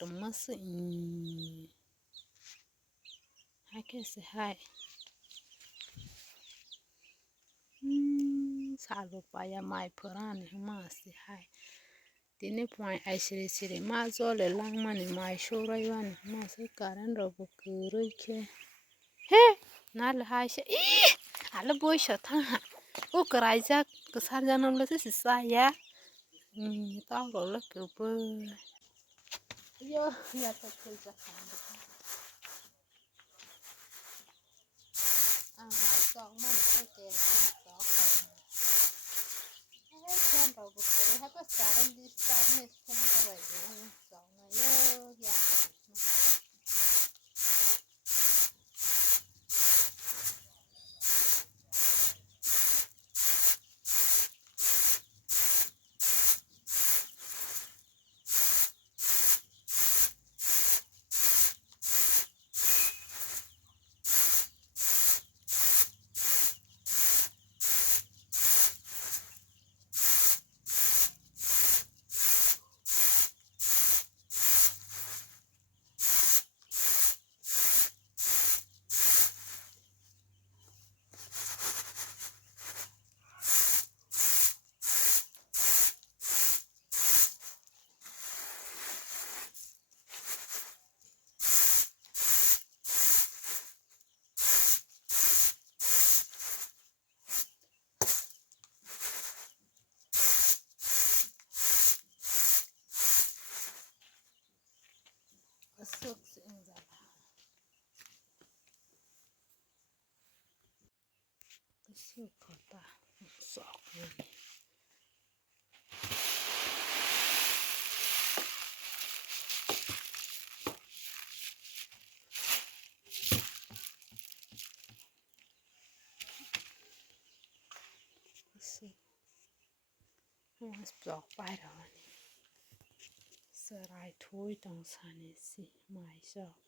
what must I can say hi. Salvo by my Puran, must hi. The nip my I see Mazol, a long man in my show. I want must current of Kuruke. Hey, not high. Alla boy shot, huh? Oh, Karaja, because Harjanam is Saya. Tao rồi lớp kiểu bơ yo ya thật sự chắc chắn hai con mà nó cái có không hay xem rồi bữa tối hay có sáng đi sáng hết xem có vậy đi xong rồi yo ya sucks in the sucota sock suck must block by the one so I told on Sunny see myself